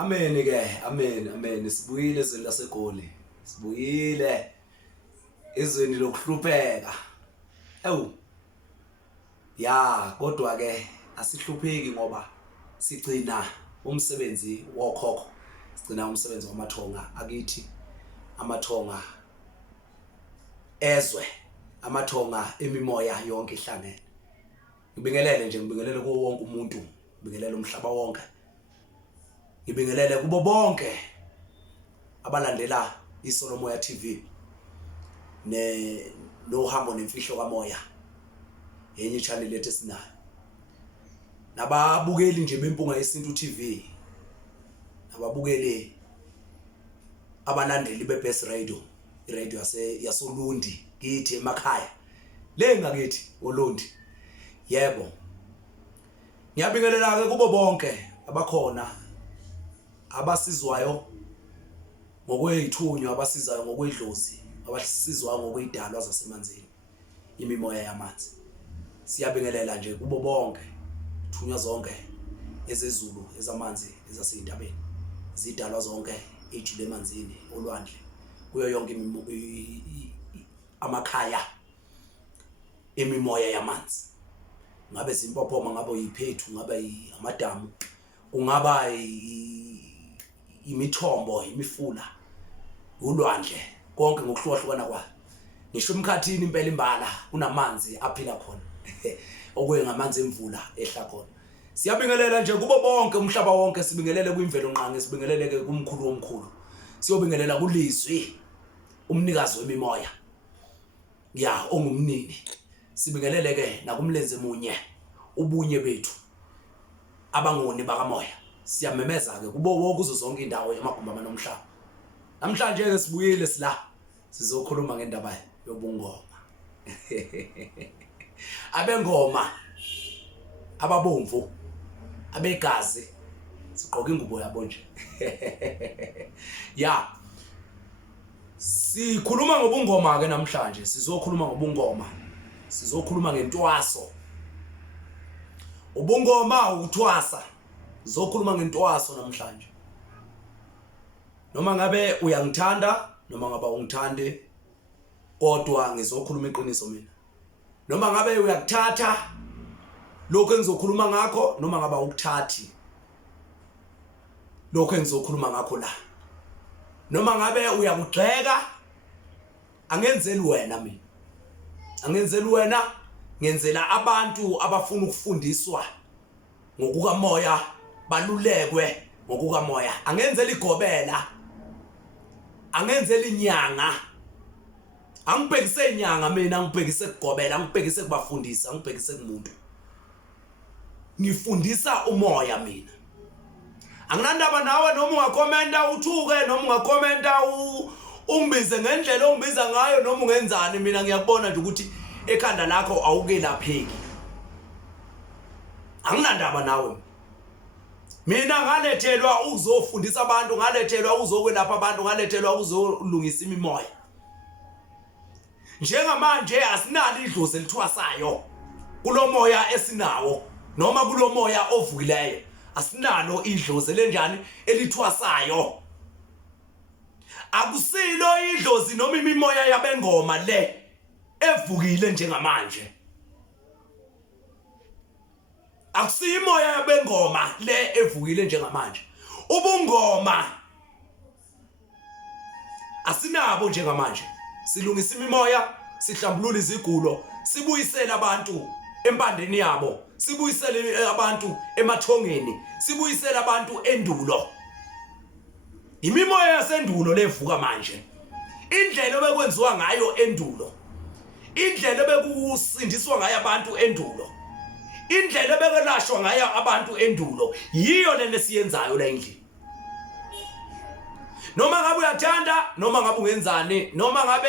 Amen ke, amen. Sibuyile ezweni laseGoli. Sibuyile ezweni lokuhlupheka. Ya, kodwa ke asihlupheki ngoba sigcina umsebenzi wokhokho. Sigcina umsebenzi wamathonga akithi. Amathonga ezwe, amathonga emimoya yonke ihlangene. Ngibingelele nje, ngibingelele kuwo wonke umuntu, ngibingelele umhlaba wonke. Ngibingelele kubo bonke abalandela iSolomoya TV nohambo nemfihlo kamoya yenye channel lethu esinayo. Nababukeli nje bempunga yesintu TV, nababukeli abalandeli beBest Radio, iradio yasolundi kithi emakhaya. Le ngakithi olundi. Yebo. Ngiyabingelela ke kubo bonke abakhona abasizwayo ngokwethunywa, abasizayo ngokwedlozi, abasizwayo ngokwidalwa zasemanzini, imimoya yamanzi. Siyabingelela nje kubo bonke thunywa zonke ezezulu, ezamanzi, ezaseyintabeni, zidalwa zonke ejule emanzini, olwandle, kuyo yonke amakhaya emimoya yamanzi. Ngabe Zimpophoma, ngabe yiphethu, ngabe amadamu, kungaba imithombo, imifula, ulwandle, konke ngokuhlukahlukana kwayo. Ngisho emkhathini impela imbala kunamanzi aphila khona. Okuye ngamanzi emvula ehla khona. Siyabingelela nje kubo bonke umhlaba wonke, sibingelele kwimvelo nqange, sibingelele ke kumkhulu womkhulu. Siyobingelela kulizwi, umnikazi wemimoya. Ya, ongumnini. Sibingelele ke nakumlenze munye ubunye bethu abangoni bakamoya. Siyamemeza ke kubo wonke kuzo zonke indawo emagumba nomhlaba. Namhlanje ke sibuyile sila sizokhuluma ngendaba yobungoma. Abengoma ababomvu, abegazi, sigqoka ingubo yabo nje. Ya. Sikhuluma ngobungoma ke namhlanje, sizokhuluma ngobungoma. Sizokhuluma ngentwaso. Ubungoma ukuthwasa. Sizokhuluma ngentwaso namhlanje. Noma ngabe uyangithanda, noma ngabe ungithande, kodwa ngizokhuluma iqiniso mina. Noma ngabe uyakuthatha lokho engizokhuluma ngakho, noma ngabe ukuthathi lokho engizokhuluma ngakho la. Noma ngabe uyakugxeka, angenzeli wena mina. Angenzeli wena, ngenzela abantu abafuna ukufundiswa ngokukamoya, balulekwe ngokukamoya. Angenzeli igobela, angenzeli inyanga. Angibhekise inyanga mina, angibhekise kugobela, angibhekise kubafundisa, angibhekise kumuntu. Ngifundisa umoya mina. Anginandaba nawe noma ungakomenta uthuke, noma ungakomenta umbize ngendlela ongibiza ngayo, noma ungenzani. Mina ngiyakubona nje ukuthi ekhanda lakho awukelapheki. Anginandaba nawe. Mina ngalethelwa ukuzofundisa abantu, ngalethelwa ukuzokwelapha abantu, ngalethelwa ukuzolungisa imimoya. Njengamanje asinalo idlozi elithwasayo kulomoya esinawo, noma kulomoya ovukileyo. Asinalo idlozi lenjani elithwasayo. Akusilo idlozi noma imimoya yabengoma le evukile njengamanje. Akusimoya yabengoma le evukile njengamanje. Ubungoma asinabo njengamanje. Silungisa imimoya, sihlambulula izigulo, sibuyisela abantu empandeni yabo, sibuyisele abantu emathongeni, sibuyisele abantu endulo. Imimoya yasendulo levuka manje. Indlela obekwenziwa ngayo endulo, indlela bekusindiswa ngayo abantu endulo, indlela bekelashwa ngayo abantu endulo, yiyo lena siyenzayo la endlini. Noma ngabe uyathanda, noma ngabe ungenzani, noma ngabe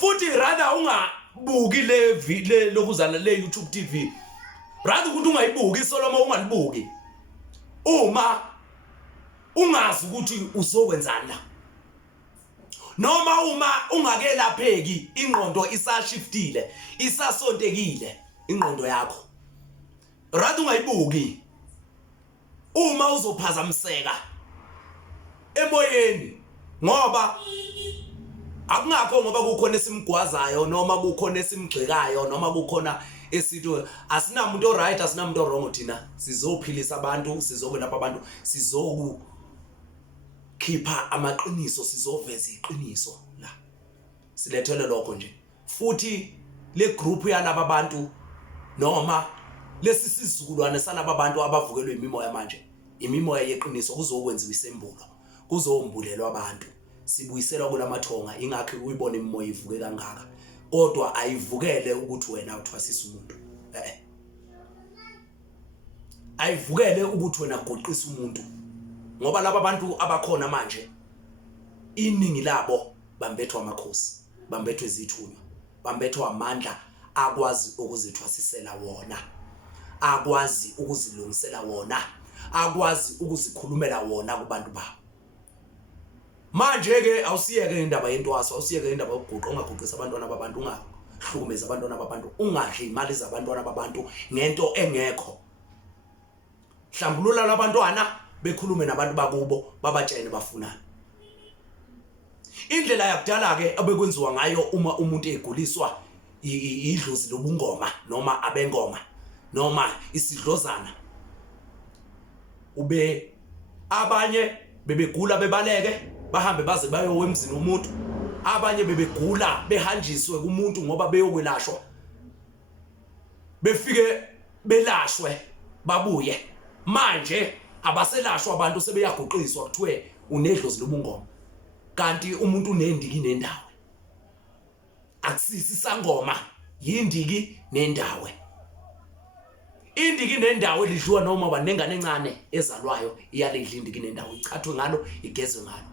futhi rather ungabuki le lokuzana le YouTube TV. Rather ukuthi ungayibuki iSolomo, ungalibuki uma ungazi ukuthi uzokwenzani la. Noma uma ungakelapheki, ingqondo isashiftile, isasontekile ingqondo yakho. Rather ungayibuki. uma uzophazamiseka emoyeni ngoba akungakho ngoba kukhona esimgwazayo noma kukhona esimgxekayo noma kukhona esithi asinamuntu oright asinamuntu wrong thina sizophilisa abantu sizokwelapha abantu sizokukhipha amaqiniso sizoveza iqiniso la silethele lokho nje futhi le group yalaba bantu noma lesi sizukulwane salaba bantu abavukelwe imimoya manje imimoya yeqiniso kuzokwenziwa isembulo kuzombulelwa abantu sibuyiselwa kulamathonga ingakho uyibona imimoya ivuke kangaka kodwa ayivukele ukuthi wena uthwasisa umuntu ayivukele ukuthi wena ugoqisa umuntu ngoba laba bantu abakhona manje iningi labo bambethwa amakhosi bambethwe izithunywa bambethwa amandla akwazi ukuzithwasisela wona akwazi ukuzilungisela wona akwazi ukuzikhulumela wona kubantu babo manje ke awusiyeke indaba yentwaso awusiyeke indaba yokuguqa ungaguqisa abantwana babantu ungahlukumeza abantwana babantu ungadli imali zabantwana babantu ngento engekho hlambulula labantwana bekhulume nabantu bakubo babatshene bafunana indlela yakudala ke abekwenziwa ngayo uma umuntu eguliswa idlozi lobungoma noma abengoma noma isidlozana ube abanye bebegula bebaleke bahambe baze bayowe emzini womuntu abanye bebegula behanjiswe kumuntu ngoba beyokwelashwa befike belashwe babuye manje abaselashwa abantu sebeyaguqiswa kuthiwe unedlozi lobungoma kanti umuntu unendiki nendawo akusisi sangoma yindiki nendawo indiki nendawo elidliwa noma banengane encane ezalwayo iyalidla indiki nendawo ichathwe ngalo igezwe ngalo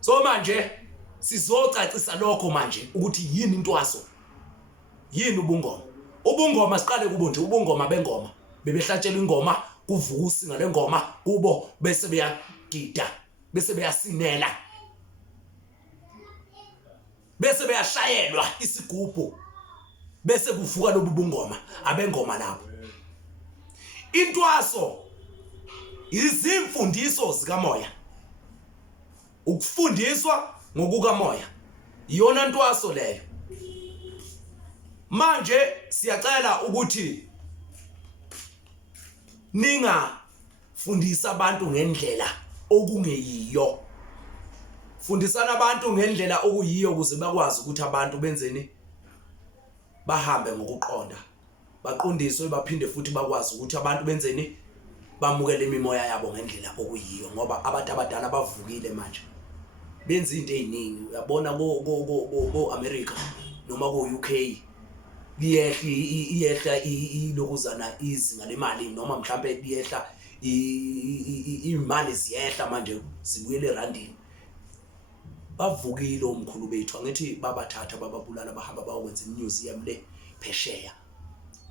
so manje sizocacisa lokho manje ukuthi yini intwaso yini ubungoma siqale kubo nje ubungoma bengoma bebehlatshelwa ingoma kuvuka usinga lengoma kubo bese beyagida bese beyasinela bese beyashayelwa isigubhu bese kuvuka lobu bungoma abengoma lapho intwaso izimfundiso zikamoya ukufundiswa ngokukamoya iyona ntwaso leyo manje siyacela ukuthi fundisa abantu ngendlela okungeyiyo fundisana abantu ngendlela okuyiyo ukuze bakwazi ukuthi abantu benzeni bahambe ngokuqonda baqondiswe baphinde futhi bakwazi ukuthi abantu benzeni bamukele imimoya yabo ngendlela okuyiyo ngoba abantu abadala bavukile manje benza into eziningi uyabona go America noma go UK liyehla ilokuzana izinga lemali noma mhlambe liyehla imali ziyehla manje sibuyele erandini bavukile omkhulu bethu angithi babathatha bababulala bahamba bayokwenza imuseum le phesheya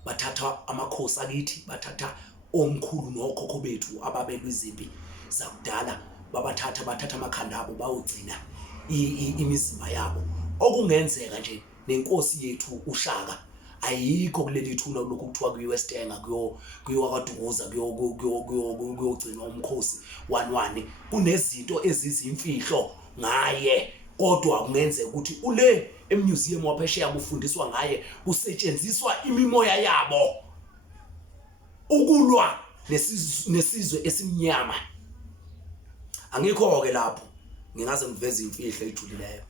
bathatha amakhosi akithi bathatha omkhulu nokhokho bethu ababelwe izimpi zakudala bathatha amakhanda abo bayogcina imizimba yabo okungenzeka nje nenkosi yethu uShaka ayikho kuleli thuna lokhu kuthiwa kuyiwestenga kuyiwa kwaDukuza kuyogcina umkhosi 11 kunezinto ezizimfihlo ngaye kodwa kungenzeka ukuthi ule emuseum waphesheya kufundiswa ngaye kusetshenziswa imimoya yabo ukulwa nesizwe esimnyama angikho ke lapho ngingaze ngiveze imfihlo ejulileyo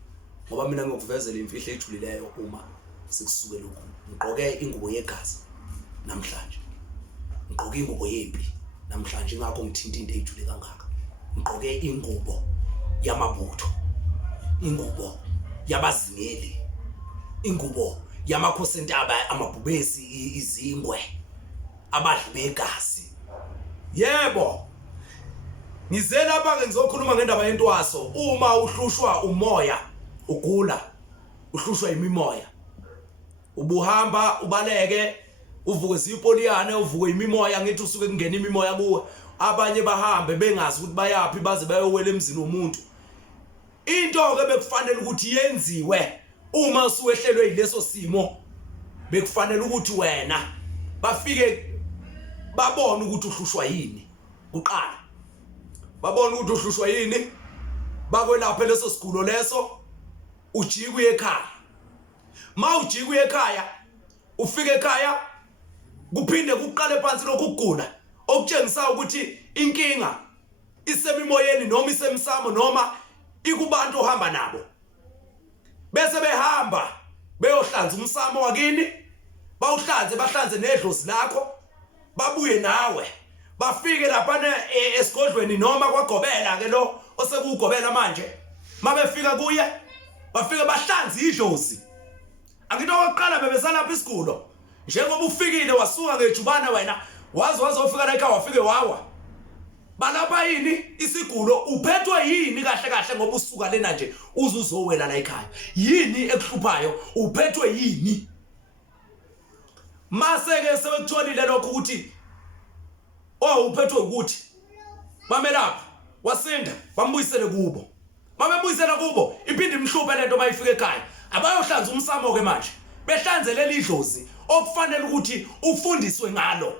ngoba mina ngiyokuvezela imfihlo ejulileyo uma sikusuke lokho ngigqoke ingubo yegazi namhlanje ngigqoke ingubo yempi namhlanje ingakho ngithinta into ejule kangaka ngigqoke ingubo yamabutho ingubo yabazingeli ingubo yamakhosentaba amabhubesi izingwe abadli begazi yebo ngize lapha ke ngizokhuluma ngendaba yentwaso uma uhlushwa umoya ugula uhlushwa imimoya ubuhamba ubaleke uvuke zipoliyane uvuke imimoya ngithi usuke kungena imimoya kuwe abanye bahambe bengazi ukuthi bayapi baze bayowela emzini womuntu into ke bekufanele ukuthi yenziwe uma usuwehlelwe yileso simo bekufanele ukuthi wena bafike babone ukuthi uhlushwa yini kuqala, babone ukuthi uhlushwa yini, bakwelaphe leso sigulo leso, ujike uye ekhaya. Ma ujike uye ekhaya, ufike ekhaya kuphinde kuqale phansi lokugula okutshengisa ukuthi inkinga isemimoyeni noma isemsamo noma ikubantu ohamba nabo. Bese behamba beyohlanza umsamo wakini, bahlanze nedlozi lakho, babuye nawe bafike lapha esigodlweni noma kwagobela ke lo osekugobela manje. Mabefika kuye bafike bahlanze idlozi. Angito oqala bebesalapha isigulo. Njengoba ufikile wasuka ngejubana wena wazofika la ekhaya wafike wawa. Balapha yini isigulo uphethwe yini kahle ngoba usuka lena nje uzuzowela la ekhaya. Yini ekuhluphayo uphethwe yini? Mase ke sebekutholile lokho ukuthi uphethwe ukuthi bamelapha wasinda bambuyisele kubo. Mabembuyisela kubo iphinde imhluphe lento bayifika ekhaya. Abayohlanza umsamo ke manje. Behlanzele lidlozi okufanele ukuthi ufundiswe ngalo.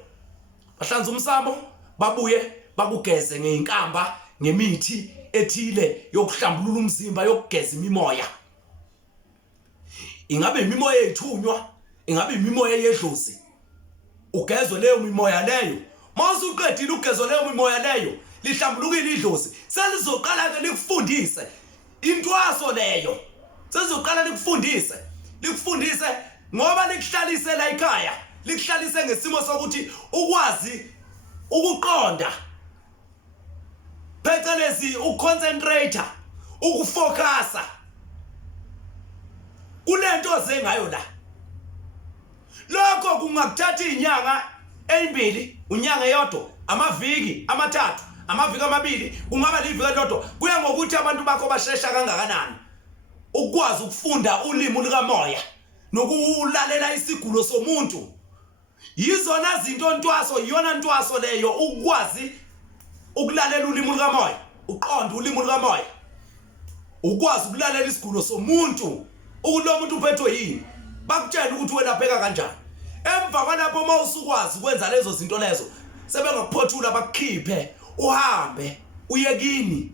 Bahlanza umsamo babuye bakugeze ngeinkamba ngemithi ethile yokuhlambulula umzimba yokugeza imimoya. Ingabe imimoya ethunywa, ingabe imimoya yedlozi. Ugezwe leyo mimoya leyo. Mawusuqedile ugezwe leyo mimoya leyo, lihlambulukile idlozi. Selizoqala ke likufundise intwaso leyo. Selizoqala likufundise ngoba likuhlalise la ekhaya, likuhlalise ngesimo sokuthi ukwazi ukuqonda. Phecelezi uconcentrate, ukufocusa. Kulento zengayo la. Lokho kungakuthatha inyanga ezimbili, unyanga eyodwa, amaviki amathathu, amaviki amabili, kungaba liviki elilodwa. Kuya ngokuthi abantu bakho bashesha kangakanani. Ukwazi ukufunda ulimi likamoya nokulalela isigulo somuntu. Yizona zinto ntwaso, iyona ntwaso leyo ukwazi ukulalela ulimi likamoya, uqonda ulimi likamoya. Ukwazi ukulalela isigulo somuntu, ukuthi lo muntu uphethwe yini. Bakutshela ukuthi welapheka kanjani. Emva kwalapho mawusukwazi ukwenza lezo zinto lezo, sebengakuphothula bakukhiphe, uhambe uye kini.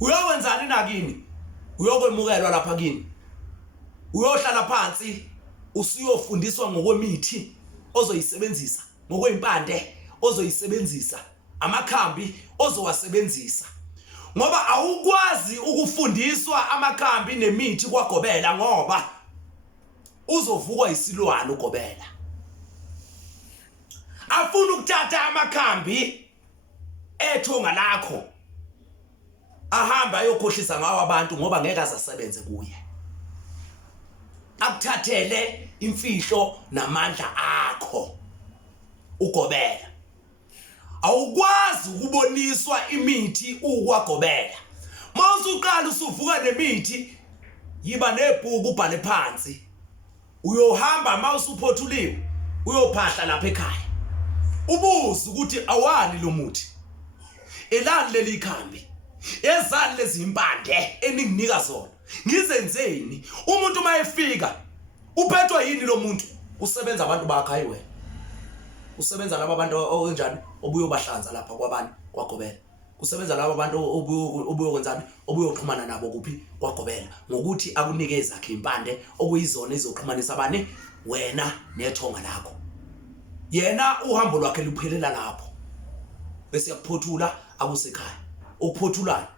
Uyokwenzani nakini? Uyokwemukelwa lapha kini. Uyohlala phansi, usuyofundiswa ngokwemithi ozoyisebenzisa, ngokwempande ozoyisebenzisa, amakhambi ozowasebenzisa. Ngoba awukwazi ukufundiswa amakhambi nemithi kwagobela ngoba uzovukwa isilwane ugobela. Afuna ukuthatha amakhambi ethunga lakho ahamba ayokhohlisa ngawo abantu ngoba ngeke azasebenze kuye. Akuthathele imfihlo namandla akho ugobela. Awukwazi ukuboniswa imithi ukwagobela. Mawusuqala usuvuka nemithi, yiba nebhuku ubhale phansi. Uyohamba mawusuphothulile, uyophahla lapha ekhaya. Ubuze ukuthi awani lo muthi. Elani leli khambi? Ezani lezi impande eninginika zona? Ngizenzeni? Umuntu mayefika, uphethwe yini lo muntu? Usebenza abantu bakhe ayiwe. Usebenza laba bantu onjani obuyo bahlanza lapha kwabantu kwagobela. Kusebenza laba bantu obuyo kwenzani obuyoxhumana nabo kuphi kwagobela ngokuthi akunikeza akhe impande okuyizona ezoxhumanisa abane wena nethonga lakho. Yena uhambo lwakhe luphelela lapho. Bese yakuphothula akusekhaya. Ukuphothulana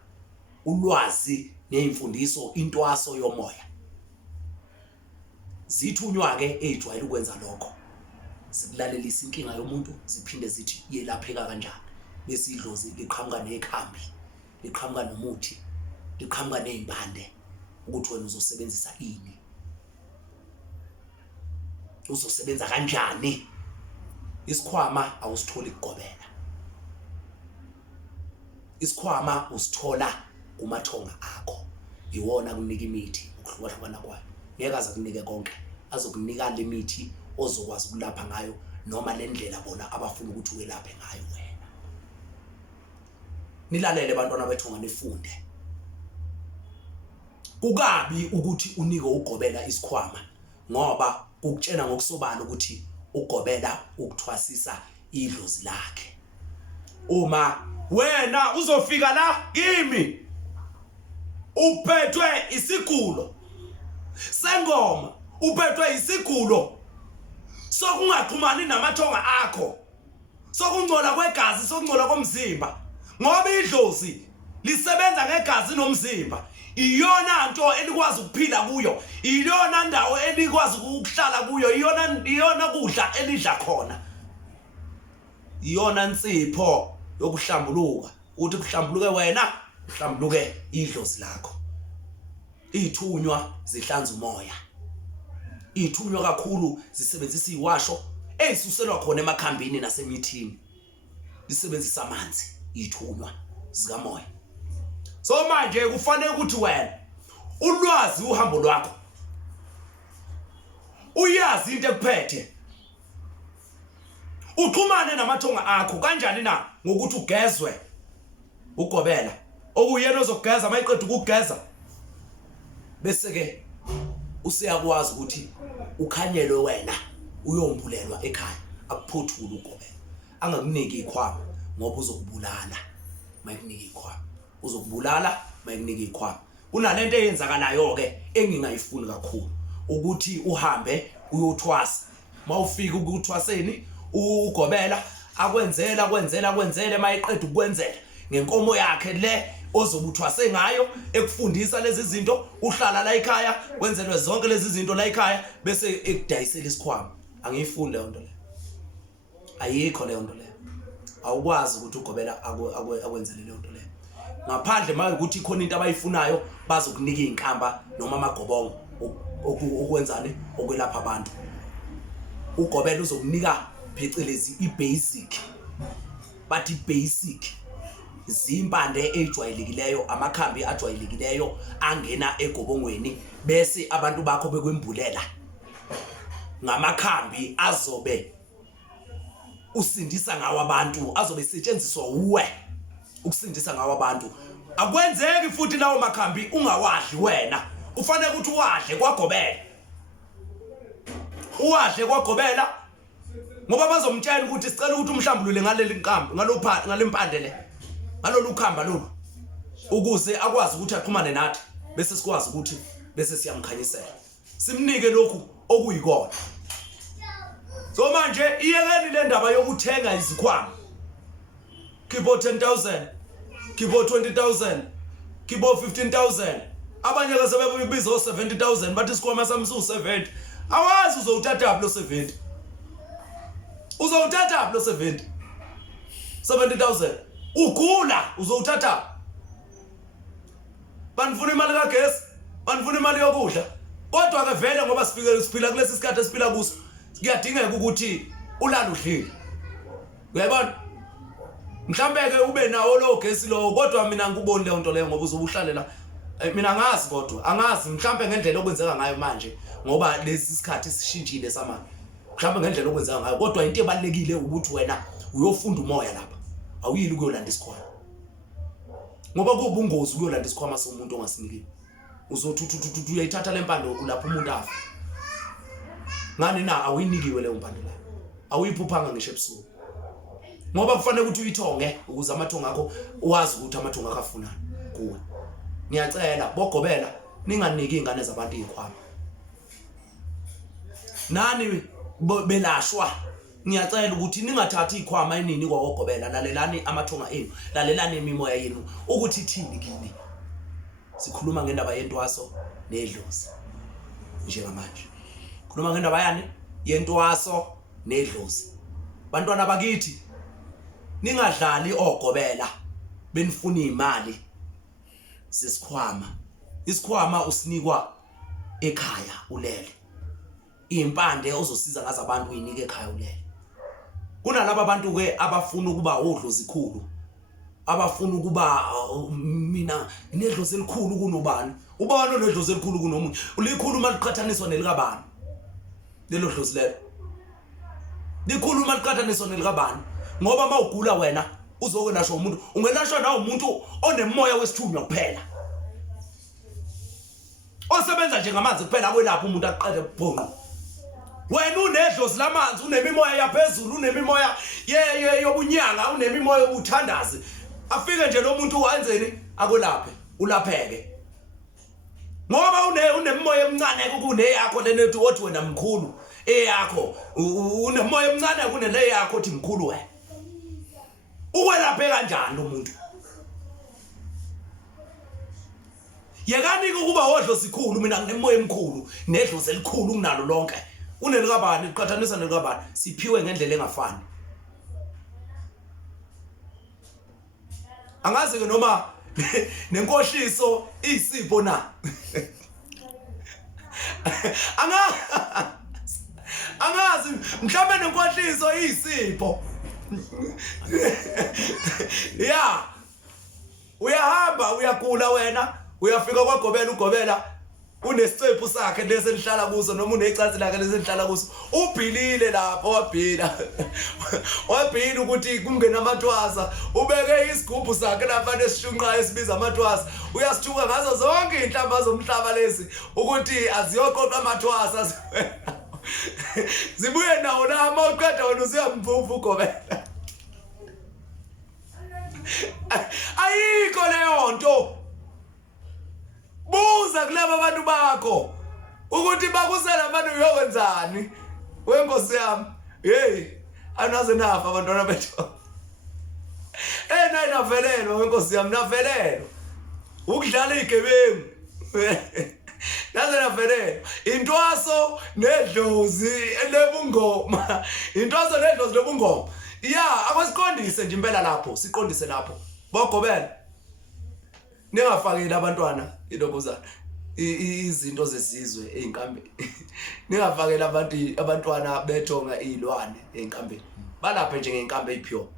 ulwazi nezimfundiso intwaso yomoya. Zithunywa ke ejwayele ukwenza lokho. Sikulalelisa inkinga yomuntu ziphinde zithi yelapheka kanjani. Bese idlozi liqhamuka nekhambi, liqhamuka nomuthi, liqhamuka nezimpande ukuthi wena uzosebenzisa ini. Uzosebenza kanjani? Isikhwama awusitholi kugobela. Isikhwama usithola kumathonga akho. Iwona kunika imithi ukuhlukahlukana kwayo. Ngeke azakunike konke. Azokunika le mithi ozokwazi ukulapha ngayo noma lendlela bona abafuna ukuthi welaphe ngayo wena. Nilalele bantwana bethonga nifunde. Kukabi ukuthi unike ugobela isikhwama ngoba ukutshena ngokusobala ukuthi ugobela ukuthwasisa idlozi lakhe. Uma wena uzofika la kimi uphethwe isigulo sengoma, uphethwe isigulo sokungaxhumani namathonga akho, sokungcola kwegazi, sokungcola komzimba, ngoba idlozi lisebenza ngegazi nomzimba. Iyona nto elikwazi ukuphila kuyo, iyona ndawo elikwazi ukuhlala kuyo, iyona kudla elidla khona, iyona nsipho yokuhlambuluka. Uthi kuhlambuluke wena, kuhlambuluke idlozi lakho. Ithunywa zihlanza umoya, ithunywa kakhulu zisebenzisa iwasho ezisuselwa khona emakhambini nasemithini, lisebenzisa amanzi, ithunywa zikamoya. So manje kufanele ukuthi wena ulwazi uhambo lwakho, uyazi into ekuphethe, uxhumane namathonga akho kanjani na, ngokuthi ugezwe ugobela, okuyena ozogeza mayiqeda ukugeza bese ke usiyakwazi ukuthi ukhanyelwe wena uyombulelwa ekhaya, akuphothule ugobela, angakuniki ikhwama ngoba uzokubulala mayikunika ikhwama, uzokubulala mayikunika ikhwama. Kunalento eyenzakalayo ke engingayifuni kakhulu ukuthi uhambe uyothwasa, mawufika ukuthwaseni ugobela akwenzele mayiqeda ukwenzela ngenkomo yakhe le ozobuthwase ngayo, ekufundisa lezi zinto, uhlala la ekhaya wenzelwe zonke lezi zinto la ekhaya bese ekudayisela isikhwama. Angiyifundi leyo nto leyo, ayikho leyo nto leyo. Awukwazi ukuthi ugobela akwenzele leyo nto leyo, ngaphandle maye ukuthi ikhona into abayifunayo bazokunika izinkamba noma amagobongo okwenzani, okwelapha abantu. Ugobela uzokunika phecelezi ibasic, bathi basic zimpande ejwayelekileyo, amakhambi ajwayelekileyo angena egobongweni, bese abantu bakho bekwembulela ngamakhambi azobe usindisa ngawo abantu, azobe setshenziswa uwe ukusindisa ngawo abantu. Akwenzeki futhi lawo makhambi ungawadli wena, ufanele ukuthi uwadle kwagobela, uwadle kwagobela, ngoba bazomtshela ukuthi sicela ukuthi umhlambulule ngaleli nkambi, ngalempande le, ngalolu khamba lolu, ukuze akwazi ukuthi axhumane nathi bese sikwazi ukuthi bese siyamkhanyisela, simnike lokhu okuyikona. So manje iyekeni le ndaba yokuthenga izikhwama, khipho 10,000, khipho 20,000, khipho 15,000, abanye ke sebebiza 70,000 bathi isikhwama sami su70. Awazi uzowuthatha lo 70, uzowuthatha lo 70,000 ugula, uzowuthatha. Banifuna imali kagesi, banifuna imali yokudla, kodwa ke vele ngoba siphila kulesi sikhathi esiphila kuso, kuyadingeka ukuthi ulala udlile. Uyayibona, mhlambe ke ube nawo lo gesi lo, kodwa mina ngikuboni leyo nto leyo ngoba uzobuhlalela. Mina ngazi, kodwa angazi mhlambe ngendlela okwenzeka ngayo manje ngoba lesi sikhathi sishintshile samanje, mhlambe ngendlela okwenzeka ngayo, kodwa into ebalekile ukuthi wena uyofunda umoya lapha, awuyili ukuyolanda isikhwama, ngoba kubungozi ukuyolanda isikhwama somuntu ongasiniki. Uzothuthu uyayithatha lempando lapho umuntu afa. Ngani na awuyinikiwe leyo mpando la, awuyiphuphanga ngisho ebusuku, ngoba kufanele ukuthi uyithonge ukuze amathonga akho uwazi ukuthi amathonga akafunani kuwe. Ngiyacela bogobela ninganiki ingane zabantu izikhwama, nani belashwa. Ngiyacela ukuthi ningathathi izikhwama enini kwagobela, lalelani amathonga enu, lalelani imimoya yenu ukuthi ithini kini. Sikhuluma ngendaba yentwaso nedlozi njengamanje, khuluma ngendaba yani yentwaso nedlozi. Bantwana bakithi, ningadlali ogobela benifuna imali sesikhwama. Isikhwama usinikwa ekhaya ulele, impande ozosiza ngazo abantu uyinike ekhaya ulele. Kunalabo abantu ke abafuna ukuba odlozi khulu, abafuna ukuba mina inedlozi elikhulu kunobani, ubani onedlozi elikhulu kunomunye, ulikhulu maliqhathaniswa nelikabani lelo dlozi lelo, likhulu maliqhathaniswa nelikabani. Ngoba mawugula wena uzokwelashwa umuntu, ungelashwa nawo umuntu onemoya wesithunywa kuphela, osebenza nje ngamanzi kuphela kwelapha umuntu aqede ubhonqo. wena unedlozi lamanzi unemimoya yaphezulu unemimoya yobunyanga unemimoya yobuthandazi afike nje lo muntu wenzeni akulaphe ulapheke ngoba unemoya emncane kune yakho lena ethi othi wena mkhulu eyakho unemoya emncane kunele yakho othi mkhulu wena ukwelaphe kanjani lo muntu yekani ukuba odlo sikhulu mina nginemoya emkhulu nedlozi elikhulu kunalo lonke unelikabani liqhathanisa nelikabani siphiwe ngendlela engafani angazi ke noma nenkohliso isipho na angazi mhlawumbe nenkohliso isipho ya uyahamba uyagula wena uyafika kwagobela ugobela unesipho sakhe lese lihlala kuso noma unecansi lakhe lese lihlala kuso ubhilile lapho wabhila ukuthi kungena amathwasa ubeke isigubhu sakhe lapha nesishunqa esibiza amathwasa uyasithuka ngazo zonke inhlamba zomhlaba lezi ukuthi aziyoqoqa amathwasa zibuye nawo nama uqeda wena usiyamvuvu ugobela ayikho leyo nto buza kulabo abantu bakho ukuthi bakusela abantu uyokwenzani wenkosi yami hey anaze nafa abantwana bethu nayi navelelwa wenkosi yami navelelwa ukudlala igebengu naze navelelwa intwaso nedlozi lebungoma intwaso nedlozi lebungoma ya akwasiqondise nje impela lapho siqondise lapho bogobela ningafakeli abantwana ilobuzana izinto zesizwe einkambeni ningafakeli abantwana bethonga izilwane einkambeni balaphe nje ngeenkambe eziphiwo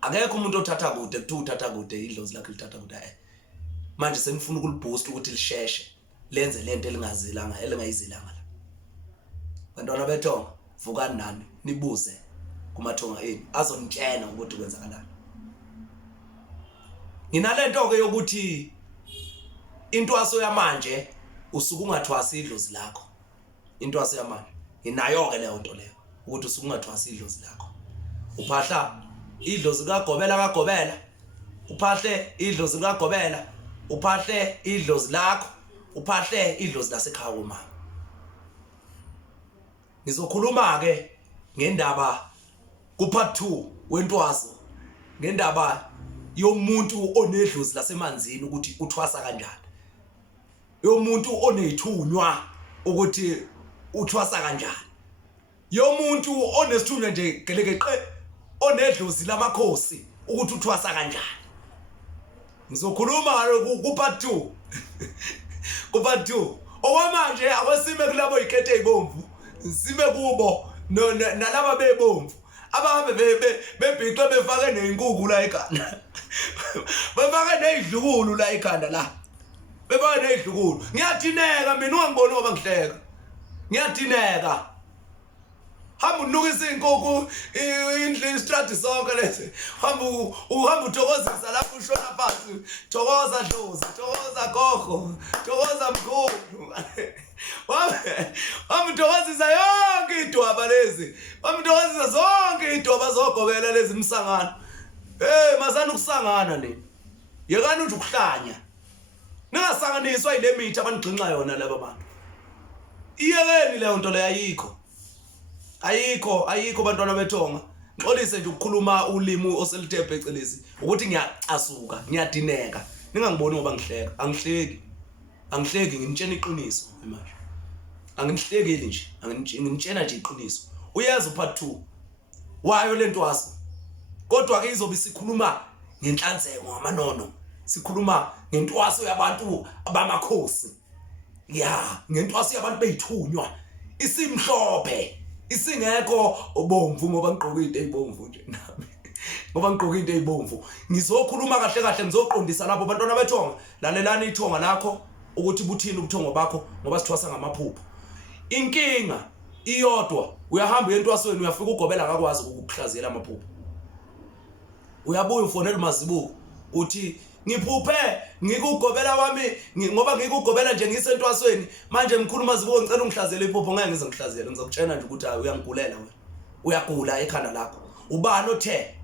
akekho umuntu othatha kude kuthi uthatha kude idlozi lakhe lithatha kude manje senifuna ukuliboost ukuthi lisheshe lenze lento elingazilanga elingayizilanga la bantwana bethonga vukani nani nibuze kumathonga eni azonitshena ukuthi kwenzakalani nginalento ke yokuthi intwaso yamanje usuku ungathwasi idlozi lakho intwaso yamanje nginayo ke leyo nto leyo ukuthi usuku ungathwasi idlozi lakho uphahla idlozi kagobela uphahle idlozi kagobela uphahle idlozi lakho uphahle idlozi lasekhaya uma ngizokhuluma ke ngendaba ku part 2 wentwaso ngendaba yomuntu onedlozi lasemanzini ukuthi uthwasa kanjani yomuntu onezithunywa ukuthi uthwasa kanjani yomuntu onesithunywa nje gelekeqe onedlozi lamakhosi ukuthi uthwasa kanjani ngizokhuluma ngalo ku part 2 ku part 2 okwamanje akwesime kulabo ikhethe izibomvu sime kubo nalaba bebomvu abahambe bebhixe befake nezinkukhu la ekhanda befake nezidlukulu la ekhanda la befake nezidlukulu ngiyadineka mina ungangiboni ngoba ngihleka ngiyadineka hamba unukisa izinkukhu indle istrati sonke lesi hamba uthokozisa lapho ushona phansi thokoza dlozi thokoza gogo thokoza mkhulu wamthokozisa yonke idwaba lezi wamthokozisa zonke idwaba zogobela lezi msangana masana ukusangana nini yekani uthi ukuhlanya ningasanganiswa ile mithi abanigxinxa yona laba bantu iyekeni leyo nto leyo ayikho bantwana bethonga ngixolise nje ukukhuluma ulimi oselithephe ecelezi ukuthi ngiyacasuka ngiyadineka ningangiboni ngoba ngihleka angihleki ngintshena iqiniso manje anginihlekeli nje ngintshena nje iqiniso uyazi upart 2 wayo lentwaso kodwa ke izobe sikhuluma ngenhlanzeko ngamanono sikhuluma ngentwaso yabantu abamakhosi ngentwaso yabantu beyithunywa isimhlophe isingekho obomvu ngoba ngigqoke into ezibomvu nje nami ngoba ngigqoke into ezibomvu ngizokhuluma kahle ngizoqondisa lapho bantwana bethonga lalelani ithonga lakho ukuthi buthini ubuthongo bakho ngoba sithwasa ngamaphupho inkinga iyodwa uyahamba entwasweni uyafika ugobela akakwazi ukukuhlaziyela amaphupho uyabuya ufonela umazibuko uthi Ngiphuphe ngikugobela wami ngoba ngikugobela nje ngisentwasweni manje mkhuluma zibo ngicela ungihlazele iphupho ngeke ngize ngihlazele ngizokutshela nje ukuthi hayi uyangigulela wena uyagula ekhanda lakho ubani othe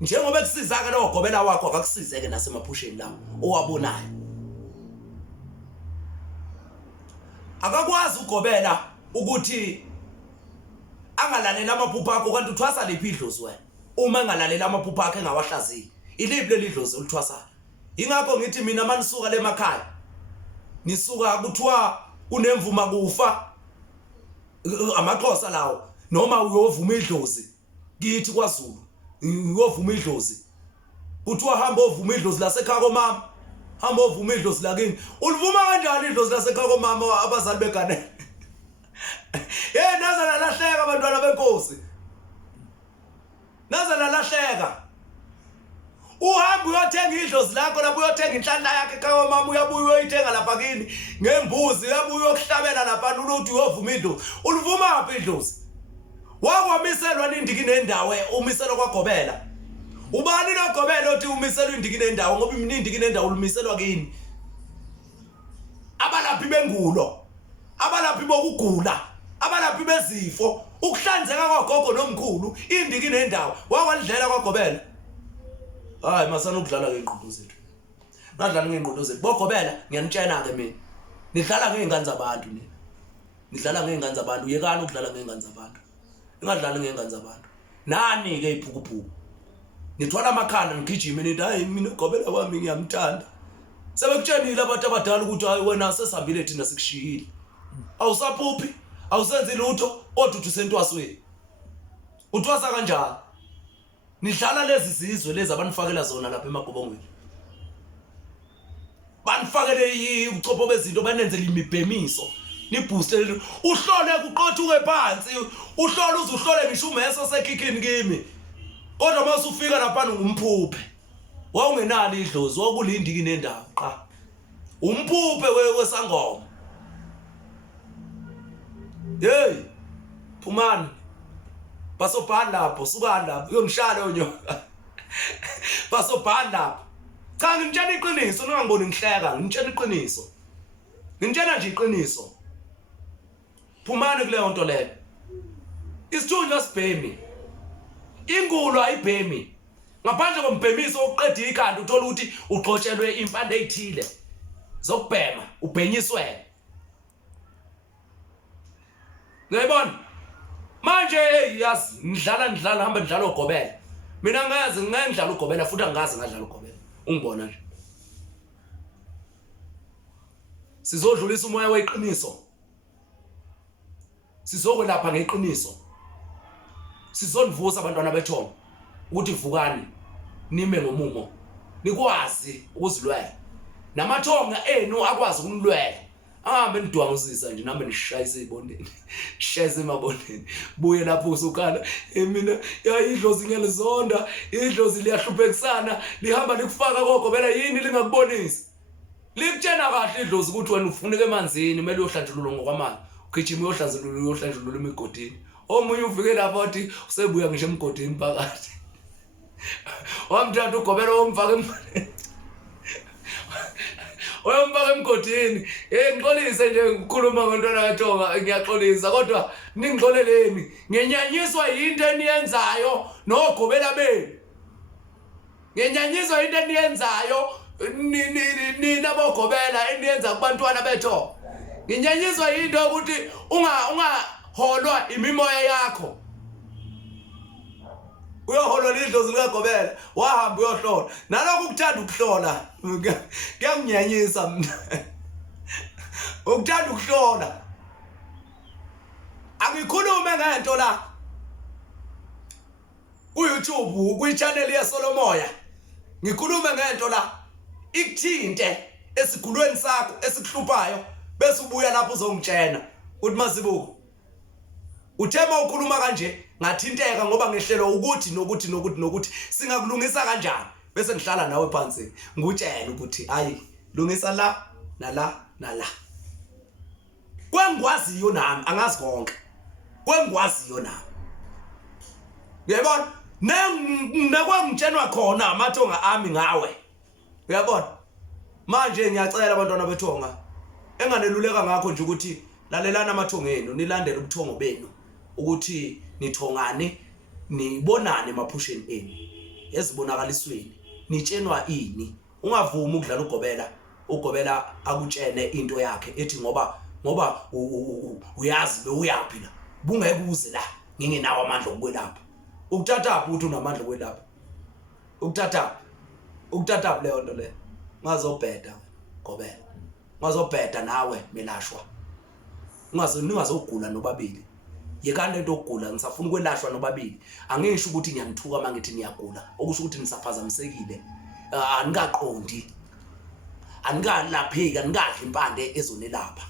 njengoba kusizaka lo gobela wakho akakusizeke nasemaphusheni lawo owabonayo akakwazi ugobela ukuthi angalalela amaphupho akho kanti uthwasa lephi idlozi wena uma engalalela amaphupho akhe engawahlaziyi iliphi leli dlozi ulithwasa ingakho ngithi mina manisuka lemakhaya nisuka kuthiwa kunemvuma kufa amaXhosa lawo noma uyovuma idlozi kithi kwaZulu uyovuma idlozi kuthiwa hamba ovuma idlozi lasekhaya komama hamba ovuma idlozi lakini ulivuma kanjani idlozi lasekhaya komama abazali begane naza nalahleka abantwana benkosi naza nalahleka uhamba uyothenga idlozi lakho lapho uyothenga inhlanhla yakhe ekhaya mama uyabuya uyoyithenga lapha kini ngembuzi uyabuya uyokuhlabela lapha uluthi uyovuma idlozi ulivuma aphi idlozi wakwamiselwa nindiki nendawo umiselwa kwagobela ubani logobela othi umiselwa indiki nendawo ngoba imindiki nendawo lumiselwa kini abalaphi bengulo abalaphi bokugula abalaphi bezifo ukuhlanzeka kwagogo nomkhulu indiki nendawo wakwalidlela kwagobela hayi masana ukudlala ngengqondo zethu nadlala ngengqondo zethu bogobela ngiyanitshena ke mina nidlala ngeingane zabantu nidlala ngeingane zabantu yekani ukudlala ngeingane zabantu ingadlali ngeingane zabantu nani ke iphukuphuku nithwala amakhanda ngigijime nithi hayi mina ugobela wami ngiyamthanda sebekutshenile abantu abadala ukuthi hayi wena sesihambile thina sikushiyile awusaphuphi awusenzi lutho kodwa uthi usentwasweni uthwasa kanjani nidlala lezi zizwe lezi abanifakela zona lapha emagobongweni banifakele ubuchopho bezinto banenzele imibhemiso nibooste uhlole kuqothuke phansi uhlole uzuhlole ngisho umeso sekhikhini kimi kodwa mase ufika lapha ngumphuphe wawungenali idlozi wakulindiki nendawo qa umphuphe wesangoma hey phumani basobhanda lapho sukani lapho uyongishaya onyoka basobhanda lapho cha ngitshela iqiniso ungangiboni ngihleka ngitshela iqiniso ngitshela nje iqiniso phumani kuleyo nto leyo isithunywa sibhemi ingulo ayibhemi ngaphandle kombhemiso oqeda ikhanda uthola ukuthi ugxotshelwe impande ezithile zokubhema ubhenyiswe ngiyabona manje yazi ngidlala hamba ngidlala ugobela mina ngazi ngidlala ugobela futhi angazi ngadlala ugobela ungibona nje sizodlulisa umoya weqiniso sizokwelapha ngeqiniso sizonivusa abantwana bethongo ukuthi vukani nime ngomumo nikwazi ukuzilwela namathonga enu akwazi ukunilwela ahambe nidwangusisa nje nami nishayise ibondeni shayise emabondeni buye lapho usukala mina idlozi ngiyalizonda idlozi liyahluphekisana lihamba likufaka kogobela yini lingakubonisi likutshena kahle idlozi ukuthi wena ufuneka emanzini kumele uyohlanjululwa ngokwamanzi ugijima uyohlanjululwa emigodini omunye uvike lapho athi usebuya ngisho emgodini phakathi wamthatha ugobela womfaka oyomfaka emgodini ngixolise nje ngikhuluma ngontwana kaThonga ngiyaxolisa kodwa ningixoleleni ngenyanyiswa into eniyenzayo nogobela benu ngenyanyiswa into eniyenzayo nina bogobela eniyenza kubantwana bethu ngenyanyiswa into ukuthi ungaholwa imimoya yakho uyoholwa idlozi likagobela wahamba uyohlola nalokho ukuthanda ukuhlola kuyanginyanyisa mina ukuthanda ukuhlola angikhulume ngento la ku-YouTube kwi-channel yeSolomoya ngikhulume ngento la ikuthinte esigulweni sakho esikuhluphayo bese ubuya lapho uzongitshena uthi Masibuko uthema ukhuluma kanje ngathinteka ngoba ngehlelo ukuthi nokuthi singakulungisa kanjani bese ngihlala nawe phansi ngutshela ukuthi hayi lungisa la nala kwengwaziyo nami angazi konke kwengwaziyo nami ngiyabona Nekwangitshenwa khona amathonga ami ngawe. Uyabona? Manje ngiyacela abantwana bethonga enganeluleka ngakho nje ukuthi lalelana amathongeni nilandele ubuthongo benu ukuthi nithongane nibonane emaphusheni enu ezibonakalisweni nitshenwa ini ungavumi ukudlala ugobela akutshene into yakhe ethi ngoba uyazi bewuyapi la bungeke uze la ngingenawo amandla okwelapha ukuthatha uthi unamandla okwelapha ukuthatha leyo nto le ngazobheda gobela ngazobheda nawe melashwa ningazogula nobabili yekani lento okugula ngisafuna ukwelashwa nobabili angisho ukuthi ngiyanithuka mangithi niyagula okusho ukuthi nisaphazamisekile anikaqondi anikalapheki anikadla impande ezonelapha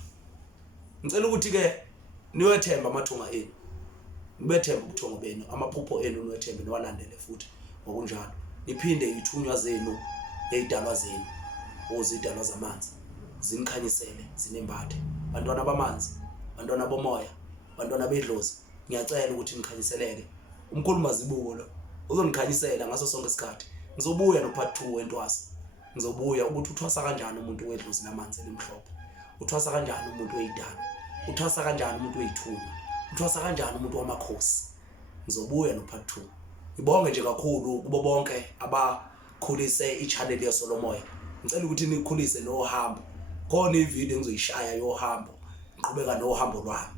ngicela ukuthi ke niwethemba amathunga enu nibethemba ubuthongo benu amaphupho enu niwethembe niwalandele futhi ngokunjalo niphinde ithunywa zenu nezidalwa zenu ozidalwa zamanzi zinikhanyisele zinembathe bantwana bamanzi bantwana bomoya bantwana bedlozi ngiyacela ukuthi nikhanyiseleke umkhuluma zibuko lo uzonikhanyisela ngaso sonke isikhathi ngizobuya no part 2 wentwasa ngizobuya ukuthi uthwasa kanjani umuntu wedlozi namanzi elimhlophe uthwasa kanjani umuntu weyidalo uthwasa kanjani umuntu weyithunywa uthwasa kanjani umuntu wamakhosi ngizobuya no part 2 ngibonge nje kakhulu kubo bonke abakhulise ichannel yeSolomoya ngicela ukuthi nikhulise nohambo khona ivideo engizoyishaya yohambo ngiqhubeka nohambo lwami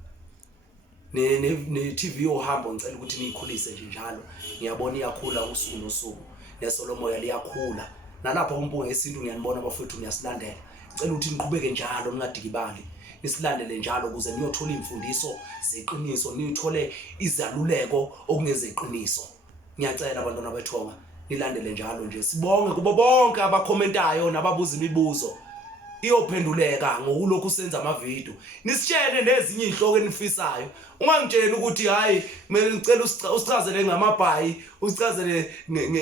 ne TV yohambo ngicela ukuthi niyikhulise nje njalo ngiyabona iyakhula usuku nosuku neSolomoya liyakhula nalapha umbungu esintu ngiyanibona bafethu ngiyasilandela ngicela ukuthi niqhubeke njalo ningadikibali nisilandele njalo ukuze niyothola imfundiso zeqiniso niyithole izaluleko okungezeqiniso ngiyacela abantwana bethonga nilandele njalo nje sibonge kubo bonke abakhomentayo nababuza imibuzo iyophenduleka ngokulokhu senza amavideo nisitshene nezinye izihloko enifisayo ungangitshela ukuthi hayi kumele ngicela usichazele ngamabhayi usichazele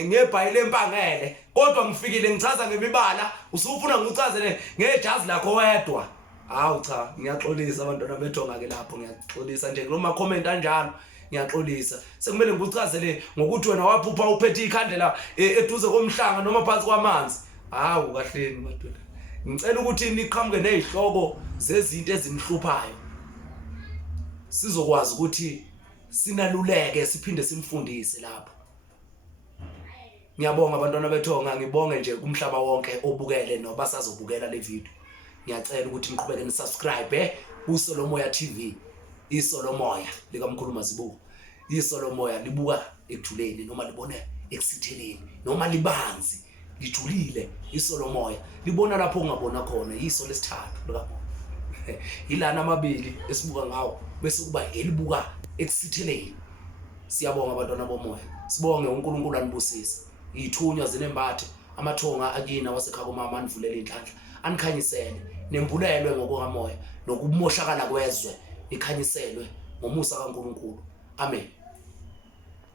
ngebhayi lempangele kodwa ngifikile ngichaza ngemibala usufuna ngichazele ngejazi lakho wedwa hawu cha ngiyaxolisa abantwana bethonga ke lapho ngiyaxolisa nje kuloma comment kanjalo ngiyaxolisa sekumele ngikuchazele ngokuthi wena waphupha uphethe ikhandlela eduze komhlanga noma phansi kwamanzi hawu kahleni madodana ngicela ukuthi niqhamuke nezihloko zezinto ezinihluphayo sizokwazi ukuthi sinaluleke siphinde simfundise lapho ngiyabonga abantwana bethonga ngibonge nje kumhlaba wonke obukele nobasazobukela le video ngiyacela ukuthi niqhubeke nisubscribe kuSolomoya TV iSolomoya likamkhuluma zibuko iSolomoya libuka ekujuleni noma libone ekusitheleni noma libanzi lijulile iSolomoya libona lapho ungabona khona yiso lesithathu lokho ilana amabili esibuka ngawo bese kuba elibuka ekusitheleni siyabonga abantwana bomoya sibonge uNkulunkulu anibusise ithunywa zinembathe amathonga akina wasekhaya komama anivulela inhlanhla anikhanyisele nembulelwe ngokukamoya nokumoshakala kwezwe ikhanyiselwe ngomusa kaNkulunkulu amen.